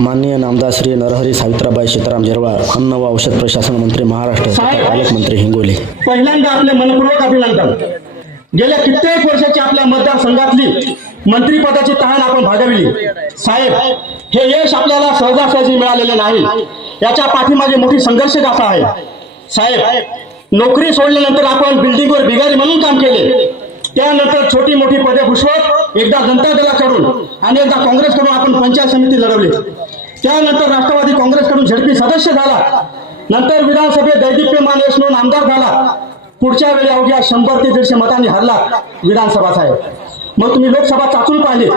माननीय नामदार श्री नरहरी सावित्राबाई सीताराम झिरवाळ अन्न व औषध प्रशासन मंत्री महाराष्ट्र तथा पालकमंत्री हिंगोली. पहिल्यांदा आपले मनपूर्वक अभिनंदन. गेल्या कित्येक वर्षाची आपल्या मतदारसंघातली मंत्रीपदाची तहान आपण भागवली. साहेब हे यश आपल्याला सहजासहजी मिळालेले नाही. याच्या पाठीमागे मोठी संघर्ष गाथा आहे. साहेब नोकरी सोडल्यानंतर आपण बिल्डिंगवर भिगारी म्हणून काम केले. त्यानंतर छोटी मोठी पदे भुसवत एकदा जनता दलाकडून आणि एकदा काँग्रेसकडून आपण पंचायत समिती लढवली. त्यानंतर राष्ट्रवादी काँग्रेसकडून झडपी सदस्य झाला. नंतर विधानसभेत दैदिप्यमान यश म्हणून आमदार झाला. पुढच्या वेळी अवघ्या शंभर ते दीडशे मतांनी हरला विधानसभा साहेब. मग तुम्ही लोकसभा चाचून पाहिले.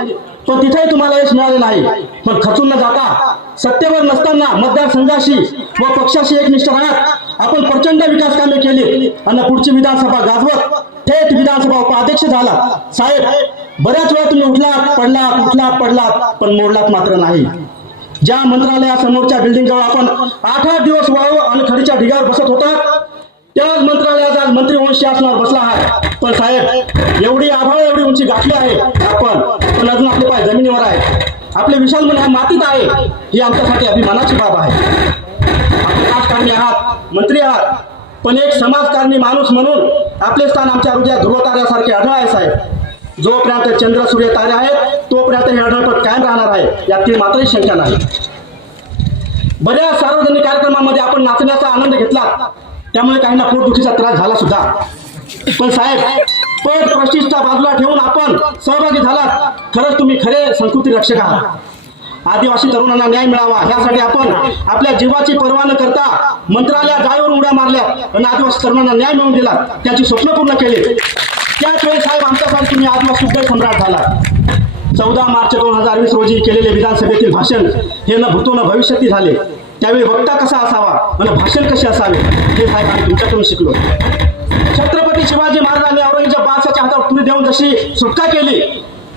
पण तिथेही तुम्हाला यश मिळाले नाही. पण खचून न जाता सत्तेवर नसताना मतदारसंघाशी व पक्षाशी एकनिष्ठ राहत आपण प्रचंड विकास कामे केली आणि पुढची विधानसभा गाजवत थेट विधानसभा उपाध्यक्ष झाला. साहेब बऱ्याच वेळा तुम्ही उठलात पडलात उठलात पडलात पण मोडलात मात्र नाही. ज्या मंत्रालयासमोरच्या बिल्डिंग जवळ आपण आठ आठ दिवस वाळू आणि खडीच्या ढिगावर बसत होता त्याच मंत्रालयात आज मंत्री वंश शासनावर बसला आहे. पण साहेब एवढी आभाळ एवढी उंची गाठली आहे आपण. पण अजून आपले पाय जमिनीवर आहे आपले विशाल मन हा मातीत आहे. ही आमच्यासाठी अभिमानाची बाब आहे. आपण राजकारणी आहात मंत्री आहात. पण एक समाजकारणी माणूस म्हणून आपले स्थान आमच्या हृदयात ध्रुवताऱ्यासारखे आढळ आहे साहेब. जोपर्यंत चंद्र सूर्य तारे आहेत आता हे आढळपट कायम राहणार आहे यात मात्र शंका नाही. बऱ्याच सार्वजनिक कार्यक्रमामध्ये आपण नाचण्याचा आनंद घेतला. त्यामुळे काहींना पोटदुखीचा त्रास झाला सुद्धा. पण साहेब पद प्रतिष्ठा बाजूला ठेवून आपण सहभागी झालात. खरंच तुम्ही खरे संस्कृती रक्षक आहात. आदिवासी तरुणांना न्याय मिळावा यासाठी आपण आपल्या जीवाची पर्वा न करता मंत्रालयात जाळीवर उड्या मारल्या आणि आदिवासी तरुणांना न्याय मिळवून दिला. त्याची स्वप्न पूर्ण केली. त्याच वेळी साहेब आमच्यासाठी तुम्ही आदिवासी उद्योग सम्राट झाला चौदा मार्च दोन हजार वीस रोजी केलेले विधानसभेतील भाषण हे न भूतो न भविष्यती झाले. त्यावेळी वक्ता कसा असावा आणि भाषण कसे असावे हे साहेब आम्ही तुमच्याकडून शिकलो. छत्रपती शिवाजी महाराजांनी औरंगजेब बादशाच्या हातावर तुरी देऊन जशी सुटका केली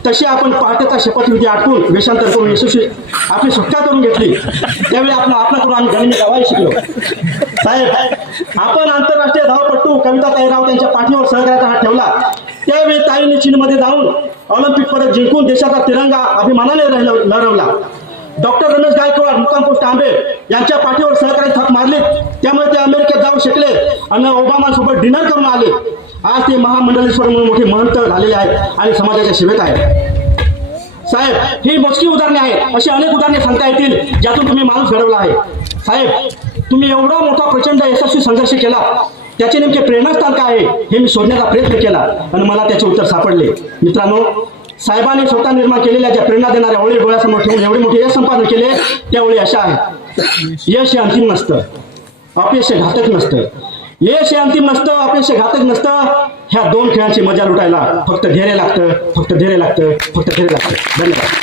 तशी आपण पहाटेचा शपथविधी आटून वेषांतर करून यशस्वी आपली सुटका करून घेतली. त्यावेळी आपण आपल्याकडून आम्ही गणित गावाही शिकलो. साहेब आपण आंतरराष्ट्रीय धावपट्टू कविता ताईराव त्यांच्या पाठीवर सहकार्याचा हात ठेवला. त्यावेळी ताईंनी चीनमध्ये जाऊन ऑलिम्पिक पदक जिंकून देशाचा तिरंगा अभिमानाने लढवला डॉक्टर रमेश गायकवाड मुक्काम पोस्ट आंबे यांच्या पाठीवर सहकारी थाप मारली. त्यामुळे ते अमेरिकेत जाऊ शकले आणि ओबामांसोबत डिनर करून आले. आज ते महामंडलेश्वर म्हणून मोठे महंत झालेले आहेत आणि समाजाच्या सेवेत आहेत. साहेब ही मोजकी उदाहरणे आहेत. अशी अनेक उदाहरणे सांगता येतील ज्यातून तुम्ही माणूस घडवला आहे. साहेब तुम्ही एवढा मोठा प्रचंड यशस्वी संघर्ष केला. त्याचे नेमके प्रेरणास्थान काय आहे हे मी शोधण्याचा प्रयत्न केला आणि मला त्याचे उत्तर सापडले. मित्रांनो साहेबांनी स्वतः निर्माण केलेल्या ज्या प्रेरणा देणाऱ्या ओळी डोळ्यासमोर ठेवून एवढे मोठे यश संपादन केले त्यावेळी अशा आहेत. यश हे अंतिम नसतं. अपयश हे घातक नसतं. यश हे अंतिम नसतं अपयश हे घातक नसतं. ह्या दोन खेळांची मजा लुटायला फक्त धैर्य लागतं फक्त धैर्य लागतं फक्त धैर्य लागतं. धन्यवाद.